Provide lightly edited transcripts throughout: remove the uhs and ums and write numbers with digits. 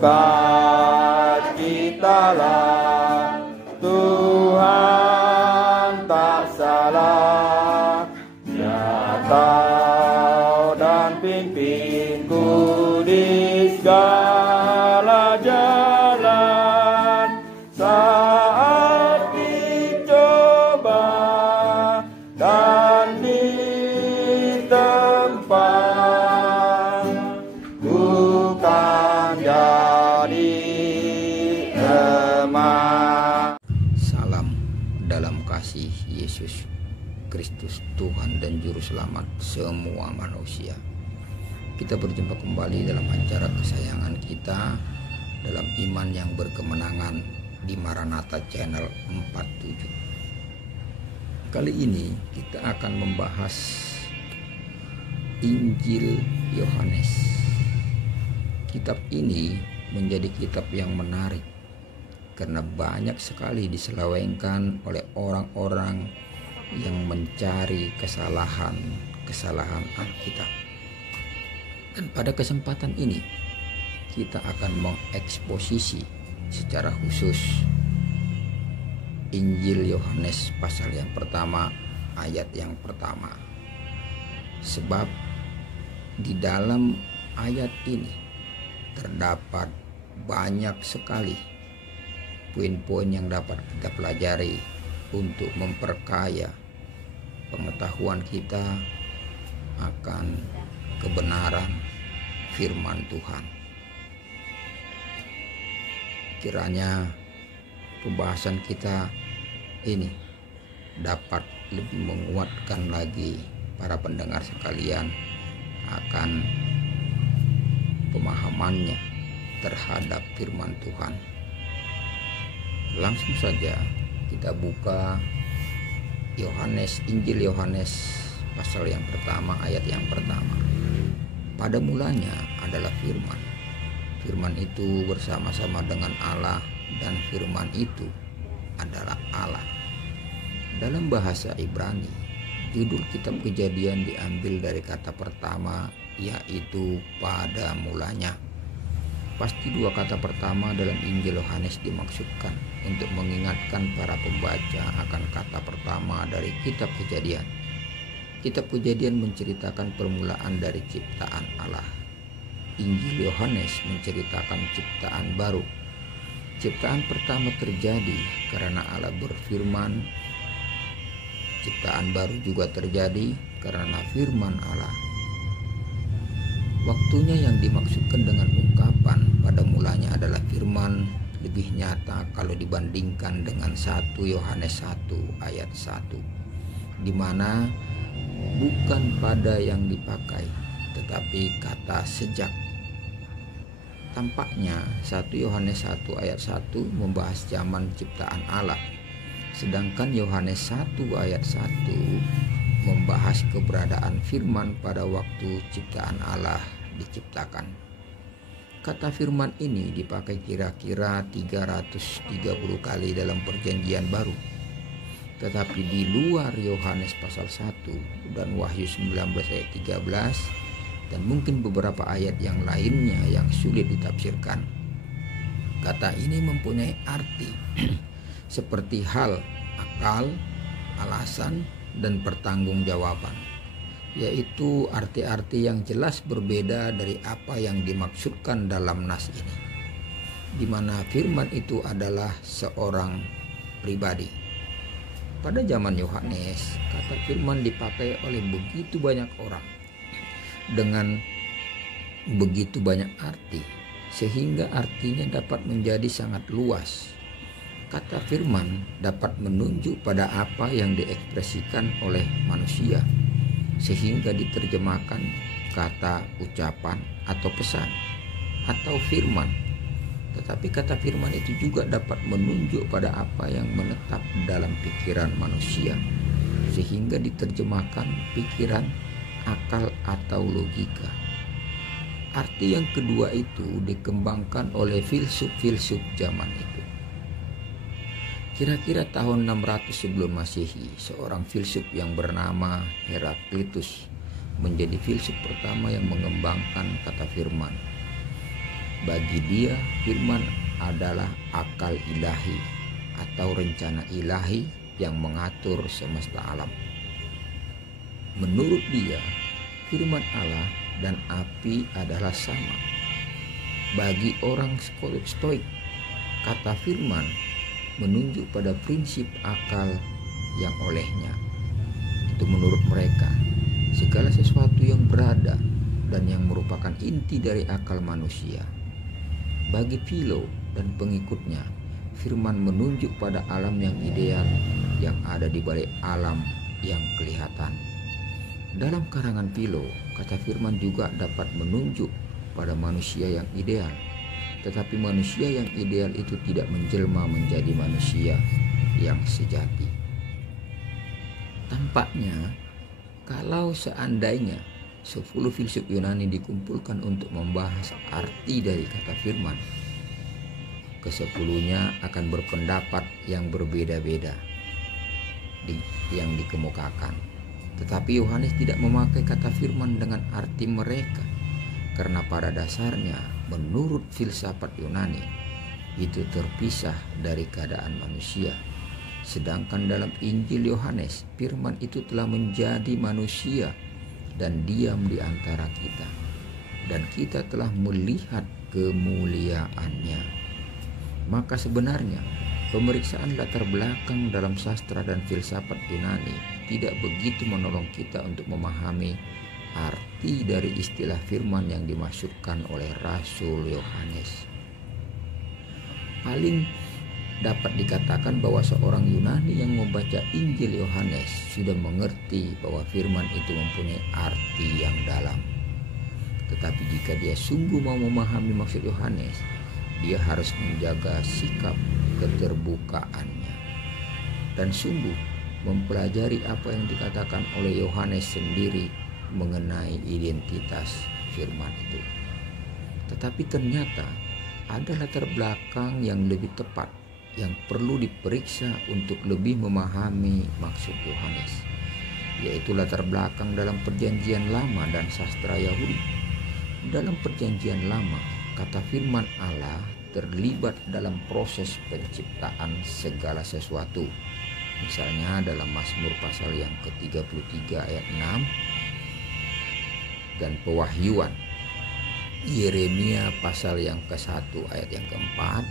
sukacitalah, Tuhan tak salah. Dia tahu dan pimpinku di segala jalan saat dicoba dan ditempa. Bukan jadi lemah. Salam dalam kasih Yesus Kristus, Tuhan dan Juru Selamat semua manusia. Kita berjumpa kembali dalam acara kesayangan kita dalam iman yang berkemenangan di Maranatha Channel 47. Kali ini kita akan membahas Injil Yohanes. Kitab ini menjadi kitab yang menarik karena banyak sekali diselewengkan oleh orang-orang yang mencari kesalahan Alkitab. Dan pada kesempatan ini kita akan mengeksposisi secara khusus Injil Yohanes pasal yang pertama, ayat yang pertama. Sebab di dalam ayat ini terdapat banyak sekali poin-poin yang dapat kita pelajari untuk memperkaya pengetahuan kita akan kebenaran firman Tuhan. Kiranya pembahasan kita ini dapat lebih menguatkan lagi para pendengar sekalian akan pemahamannya terhadap firman Tuhan. Langsung saja kita buka Injil Yohanes pasal yang pertama, ayat yang pertama. Pada mulanya adalah firman. Firman itu bersama-sama dengan Allah dan firman itu adalah Allah. Dalam bahasa Ibrani, judul kitab Kejadian diambil dari kata pertama, yaitu pada mulanya. Pasti dua kata pertama dalam Injil Yohanes dimaksudkan untuk mengingatkan para pembaca akan kata pertama dari kitab Kejadian. Kitab Kejadian menceritakan permulaan dari ciptaan Allah. Injil Yohanes menceritakan ciptaan baru. Ciptaan pertama terjadi karena Allah berfirman. Ciptaan baru juga terjadi karena firman Allah. Waktunya yang dimaksudkan dengan ungkapan pada mulanya adalah firman lebih nyata kalau dibandingkan dengan 1 Yohanes 1 ayat 1, di mana bukan pada yang dipakai tetapi kata sejak. Tampaknya 1 Yohanes 1 ayat 1 membahas zaman ciptaan Allah, sedangkan Yohanes 1 ayat 1 membahas keberadaan firman pada waktu ciptaan Allah diciptakan. Kata firman ini dipakai kira-kira 330 kali dalam perjanjian baru. Tetapi di luar Yohanes pasal 1 dan Wahyu 19 ayat 13 dan mungkin beberapa ayat yang lainnya yang sulit ditafsirkan, kata ini mempunyai arti seperti hal, akal, alasan, dan pertanggungjawaban, yaitu arti-arti yang jelas berbeda dari apa yang dimaksudkan dalam nas ini, di mana firman itu adalah seorang pribadi. Pada zaman Yohanes, kata firman dipakai oleh begitu banyak orang dengan begitu banyak arti, sehingga artinya dapat menjadi sangat luas. Kata firman dapat menunjuk pada apa yang diekspresikan oleh manusia, sehingga diterjemahkan kata ucapan atau pesan atau firman. Tetapi kata firman itu juga dapat menunjuk pada apa yang menetap dalam pikiran manusia, sehingga diterjemahkan pikiran, akal atau logika. Arti yang kedua itu dikembangkan oleh filsuf-filsuf zaman itu. Kira-kira tahun 600 sebelum Masehi, seorang filsuf yang bernama Heraklitus menjadi filsuf pertama yang mengembangkan kata firman. Bagi dia, firman adalah akal ilahi atau rencana ilahi yang mengatur semesta alam. Menurut dia, firman Allah dan api adalah sama. Bagi orang Stoik, kata firman menunjuk pada prinsip akal yang olehnya. Itu menurut mereka, segala sesuatu yang berada dan yang merupakan inti dari akal manusia. Bagi Philo dan pengikutnya, firman menunjuk pada alam yang ideal yang ada di balik alam yang kelihatan. Dalam karangan Philo, kata firman juga dapat menunjuk pada manusia yang ideal. Tetapi manusia yang ideal itu tidak menjelma menjadi manusia yang sejati. Tampaknya, kalau seandainya 10 filsuf Yunani dikumpulkan untuk membahas arti dari kata firman, ke-10-nya akan berpendapat yang berbeda-beda yang dikemukakan. Tetapi Yohanes tidak memakai kata firman dengan arti mereka, karena pada dasarnya menurut filsafat Yunani itu terpisah dari keadaan manusia. Sedangkan dalam Injil Yohanes, firman itu telah menjadi manusia dan diam di antara kita, dan kita telah melihat kemuliaannya. Maka sebenarnya pemeriksaan latar belakang dalam sastra dan filsafat Yunani tidak begitu menolong kita untuk memahami arti dari istilah firman yang dimaksudkan oleh Rasul Yohanes. Paling dapat dikatakan bahwa seorang Yunani yang membaca Injil Yohanes sudah mengerti bahwa firman itu mempunyai arti yang dalam. Tetapi jika dia sungguh mau memahami maksud Yohanes, dia harus menjaga sikap keterbukaannya dan sungguh mempelajari apa yang dikatakan oleh Yohanes sendiri mengenai identitas firman itu. Tetapi ternyata ada latar belakang yang lebih tepat yang perlu diperiksa untuk lebih memahami maksud Yohanes, yaitu latar belakang dalam Perjanjian Lama dan sastra Yahudi. Dalam Perjanjian Lama, kata firman Allah terlibat dalam proses penciptaan segala sesuatu. Misalnya dalam Mazmur pasal yang ke-33 ayat 6 dan Pewahyuan, Yeremia pasal yang ke-1 ayat yang ke-4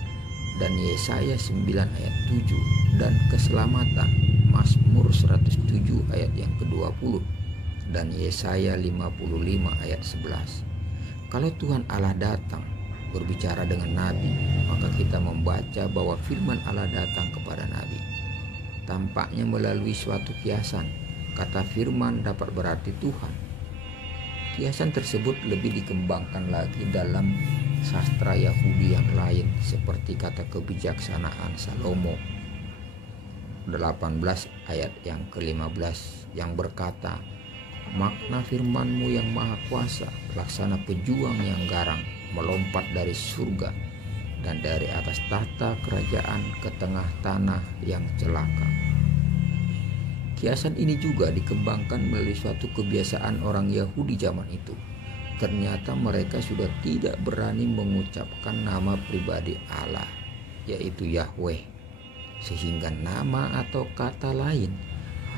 dan Yesaya 9 ayat 7 dan keselamatan Mazmur 107 ayat yang ke-20 dan Yesaya 55 ayat 11. Kalau Tuhan Allah datang berbicara dengan nabi, maka kita membaca bahwa firman Allah datang kepada nabi. Tampaknya melalui suatu kiasan, kata firman dapat berarti Tuhan. Kiasan tersebut lebih dikembangkan lagi dalam sastra Yahudi yang lain, seperti kata kebijaksanaan Salomo 18 ayat yang ke-15 yang berkata, makna firman-Mu yang maha kuasa, laksana pejuang yang garang, melompat dari surga dan dari atas tahta kerajaan ke tengah tanah yang celaka. Kiasan ini juga dikembangkan melalui suatu kebiasaan orang Yahudi zaman itu. Ternyata mereka sudah tidak berani mengucapkan nama pribadi Allah, yaitu Yahweh, sehingga nama atau kata lain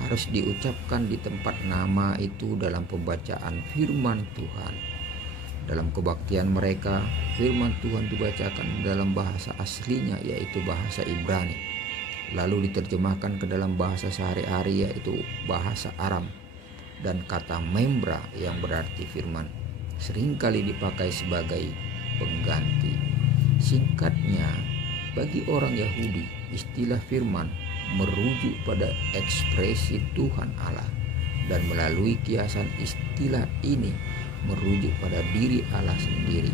harus diucapkan di tempat nama itu dalam pembacaan firman Tuhan. Dalam kebaktian mereka, firman Tuhan dibacakan dalam bahasa aslinya, yaitu bahasa Ibrani, lalu diterjemahkan ke dalam bahasa sehari-hari, yaitu bahasa Aram, dan kata membra yang berarti firman seringkali dipakai sebagai pengganti. Singkatnya, bagi orang Yahudi, istilah firman merujuk pada ekspresi Tuhan Allah, dan melalui kiasan istilah ini merujuk pada diri Allah sendiri.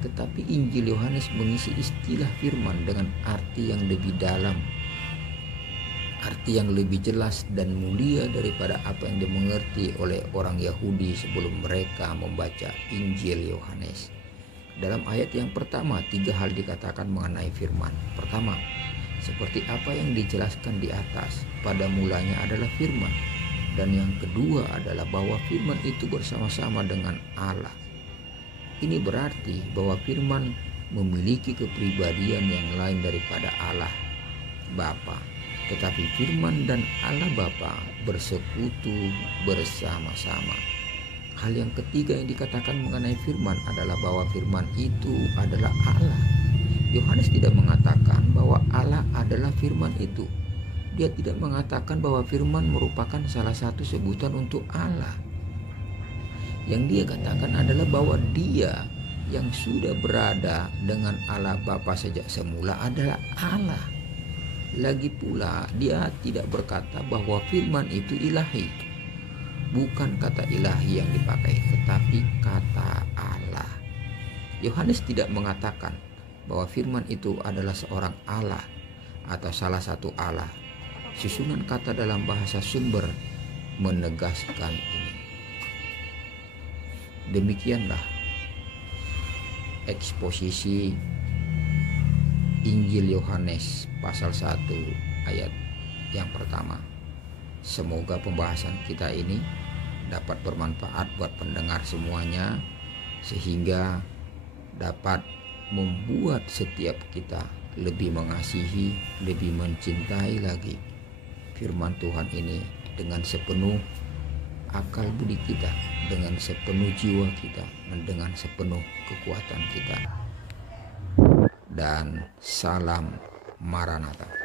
Tetapi Injil Yohanes mengisi istilah firman dengan arti yang lebih dalam, arti yang lebih jelas dan mulia daripada apa yang dimengerti oleh orang Yahudi sebelum mereka membaca Injil Yohanes. Dalam ayat yang pertama, 3 hal dikatakan mengenai firman. Pertama, seperti apa yang dijelaskan di atas, pada mulanya adalah firman. Dan yang kedua adalah bahwa firman itu bersama-sama dengan Allah. Ini berarti bahwa firman memiliki kepribadian yang lain daripada Allah Bapa. Tetapi firman dan Allah Bapa bersekutu bersama-sama. Hal yang ketiga yang dikatakan mengenai firman adalah bahwa firman itu adalah Allah. Yohanes tidak mengatakan bahwa Allah adalah firman itu. Dia tidak mengatakan bahwa firman merupakan salah satu sebutan untuk Allah. Yang dia katakan adalah bahwa dia yang sudah berada dengan Allah Bapa sejak semula adalah Allah. Lagi pula dia tidak berkata bahwa firman itu ilahi. Bukan kata ilahi yang dipakai, tetapi kata Allah. Yohanes tidak mengatakan bahwa firman itu adalah seorang Allah atau salah satu Allah. Susunan kata dalam bahasa sumber menegaskan ini. Demikianlah eksposisi Injil Yohanes pasal 1 ayat yang pertama. Semoga pembahasan kita ini dapat bermanfaat buat pendengar semuanya, sehingga dapat membuat setiap kita lebih mengasihi, lebih mencintai lagi firman Tuhan ini dengan sepenuh akal budi kita, dengan sepenuh jiwa kita, dan dengan sepenuh kekuatan kita. Dan salam Maranatha.